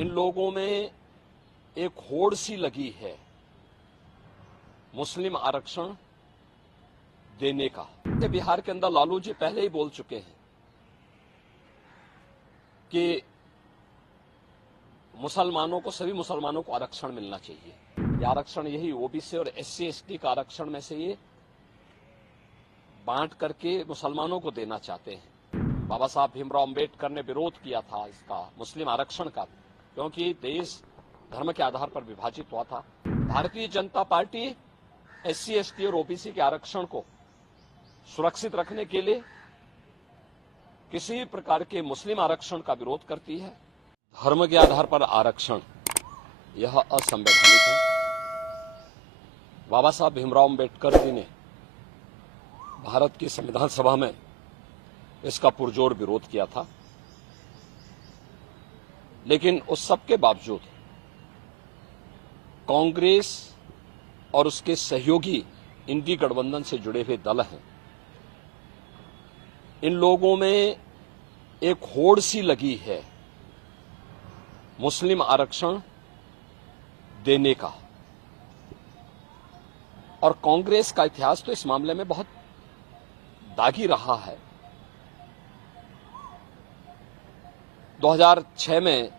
इन लोगों में एक होड़ सी लगी है मुस्लिम आरक्षण देने का। बिहार के अंदर लालू जी पहले ही बोल चुके हैं कि मुसलमानों को, सभी मुसलमानों को आरक्षण मिलना चाहिए। ये आरक्षण यही ओबीसी और एससी एसटी का आरक्षण में से ये बांट करके मुसलमानों को देना चाहते हैं। बाबा साहब भीमराव अंबेडकर ने विरोध किया था इसका, मुस्लिम आरक्षण का, क्योंकि देश धर्म के आधार पर विभाजित हुआ था। Bharatiya Janata party SC ST और ओबीसी के आरक्षण को सुरक्षित रखने के लिए किसी प्रकार के मुस्लिम आरक्षण का विरोध करती है। धर्म के आधार पर आरक्षण यह असंवैधानिक है। बाबा साहब भीमराव अंबेडकर जी ने भारत की संविधान सभा में इसका पुरजोर विरोध किया था, लेकिन उस सब के बावजूद कांग्रेस और उसके सहयोगी इंडी गठबंधन से जुड़े हुए दल हैं, इन लोगों में एक होड़ सी लगी है मुस्लिम आरक्षण देने का। और कांग्रेस का इतिहास तो इस मामले में बहुत दागी रहा है। 2006 में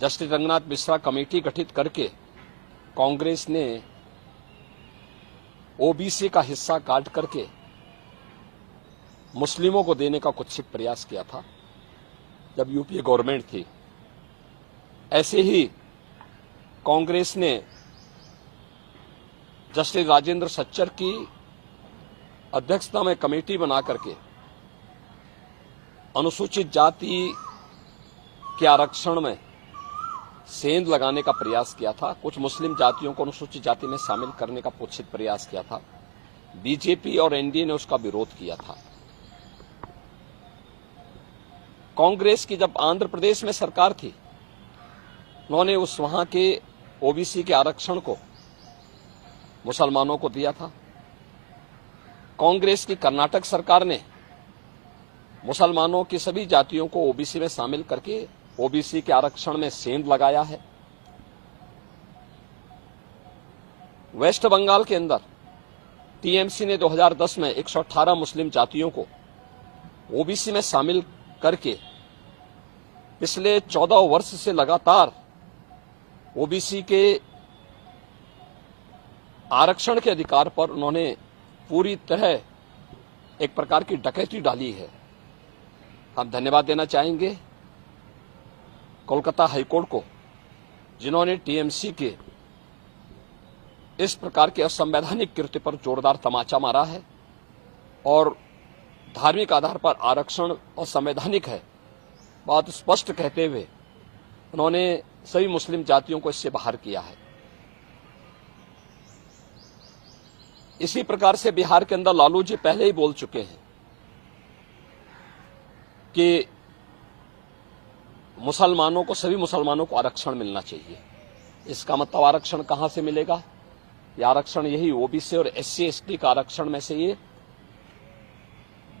जस्टिस रंगनाथ मिश्रा कमेटी गठित करके कांग्रेस ने ओबीसी का हिस्सा काट करके मुस्लिमों को देने का कुत्सित प्रयास किया था जब यूपीए गवर्नमेंट थी। ऐसे ही कांग्रेस ने जस्टिस राजेंद्र सच्चर की अध्यक्षता में कमेटी बना करके अनुसूचित जाति के आरक्षण में सेंध लगाने का प्रयास किया था। कुछ मुस्लिम जातियों को अनुसूचित जाति में शामिल करने का कुत्सित प्रयास किया था। बीजेपी और एनडीए ने उसका विरोध किया था। कांग्रेस की जब आंध्र प्रदेश में सरकार थी, उन्होंने उस वहां के ओबीसी के आरक्षण को मुसलमानों को दिया था। कांग्रेस की कर्नाटक सरकार ने मुसलमानों की सभी जातियों को ओबीसी में शामिल करके ओबीसी के आरक्षण में सेंध लगाया है। वेस्ट बंगाल के अंदर टीएमसी ने 2010 में 118 मुस्लिम जातियों को ओबीसी में शामिल करके पिछले 14 वर्ष से लगातार ओबीसी के आरक्षण के अधिकार पर उन्होंने पूरी तरह एक प्रकार की डकैती डाली है। हम धन्यवाद देना चाहेंगे कोलकाता हाईकोर्ट को, जिन्होंने टीएमसी के इस प्रकार के असंवैधानिक कृत्य पर जोरदार तमाचा मारा है और धार्मिक आधार पर आरक्षण असंवैधानिक है बात स्पष्ट कहते हुए उन्होंने सभी मुस्लिम जातियों को इससे बाहर किया है। इसी प्रकार से बिहार के अंदर लालू जी पहले ही बोल चुके हैं कि मुसलमानों को, सभी मुसलमानों को आरक्षण मिलना चाहिए। इसका मतलब आरक्षण कहां से मिलेगा? यह आरक्षण यही ओबीसी और एससी एसटी का आरक्षण में से ये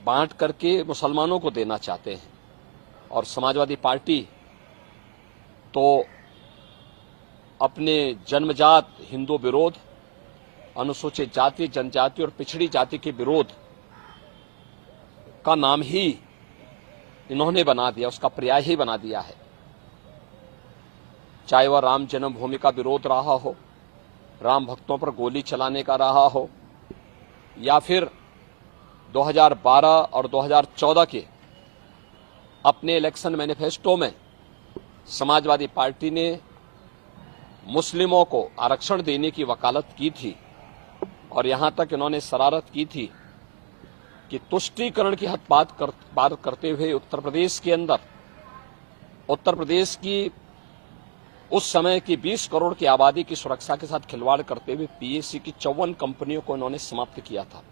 बांट करके मुसलमानों को देना चाहते हैं। और समाजवादी पार्टी तो अपने जन्मजात हिंदू विरोध, अनुसूचित जाति, जनजाति और पिछड़ी जाति के विरोध का नाम ही इन्होंने बना दिया, उसका पर्याय ही बना दिया है। चाहे वह राम जन्मभूमि का विरोध रहा हो, राम भक्तों पर गोली चलाने का रहा हो, या फिर 2012 और 2014 के अपने इलेक्शन मैनिफेस्टो में समाजवादी पार्टी ने मुस्लिमों को आरक्षण देने की वकालत की थी और यहां तक इन्होंने शरारत की थी कि तुष्टीकरण की हद बात करते हुए उत्तर प्रदेश के अंदर, उत्तर प्रदेश की उस समय की 20 करोड़ की आबादी की सुरक्षा के साथ खिलवाड़ करते हुए पीएससी की 54 कंपनियों को इन्होंने समाप्त किया था।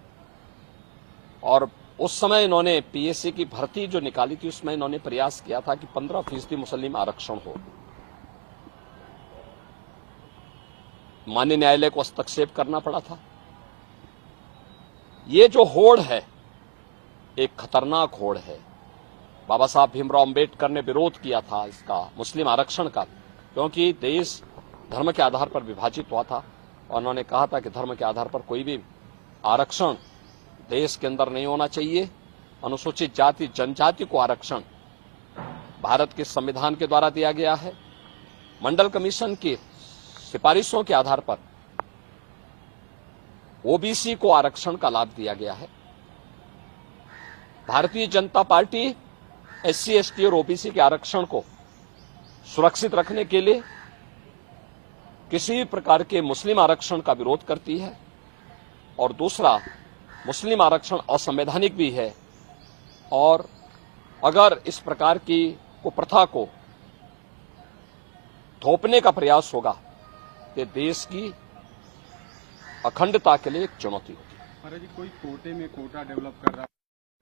और उस समय इन्होंने पीएससी की भर्ती जो निकाली थी उसमें इन्होंने प्रयास किया था कि 15% मुस्लिम आरक्षण हो। माननीय न्यायालय को हस्तक्षेप करना पड़ा था। ये जो होड़ है एक खतरनाक होड़ है। बाबा साहब भीमराव अंबेडकर ने विरोध किया था इसका, मुस्लिम आरक्षण का, क्योंकि देश धर्म के आधार पर विभाजित हुआ था और उन्होंने कहा था कि धर्म के आधार पर कोई भी आरक्षण देश के अंदर नहीं होना चाहिए। अनुसूचित जाति जनजाति को आरक्षण भारत के संविधान के द्वारा दिया गया है। मंडल कमीशन की सिफारिशों के आधार पर ओबीसी को आरक्षण का लाभ दिया गया है। Bharatiya Janata party SC, ST और ओबीसी के आरक्षण को सुरक्षित रखने के लिए किसी भी प्रकार के मुस्लिम आरक्षण का विरोध करती है और दूसरा, मुस्लिम आरक्षण असंवैधानिक भी है और अगर इस प्रकार की कुप्रथा को थोपने का प्रयास होगा तो देश की अखंडता के लिए एक चुनौती होगी। महाराज जी, कोई कोटे में कोटा डेवलप कर रहा है,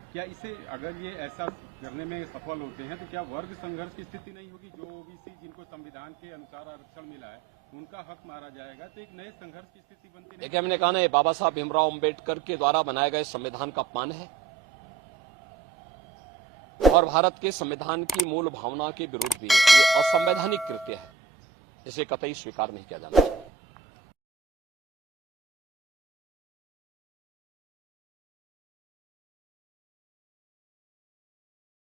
क्या इसे अगर ये ऐसा करने में सफल होते हैं तो क्या वर्ग संघर्ष की स्थिति नहीं होगी? जो ओबीसी जिनको संविधान के अनुसार आरक्षण मिला है उनका हक मारा जाएगा तो एक नए संघर्ष की स्थिति बनती नहीं? देखिए, हमने कहा ना, ये बाबा साहब भीमराव अंबेडकर के द्वारा बनाए गए संविधान का अपमान है और भारत के संविधान की मूल भावना के विरुद्ध भी है। ये असंवैधानिक कृत्य है, इसे कतई स्वीकार नहीं किया जाना चाहिए।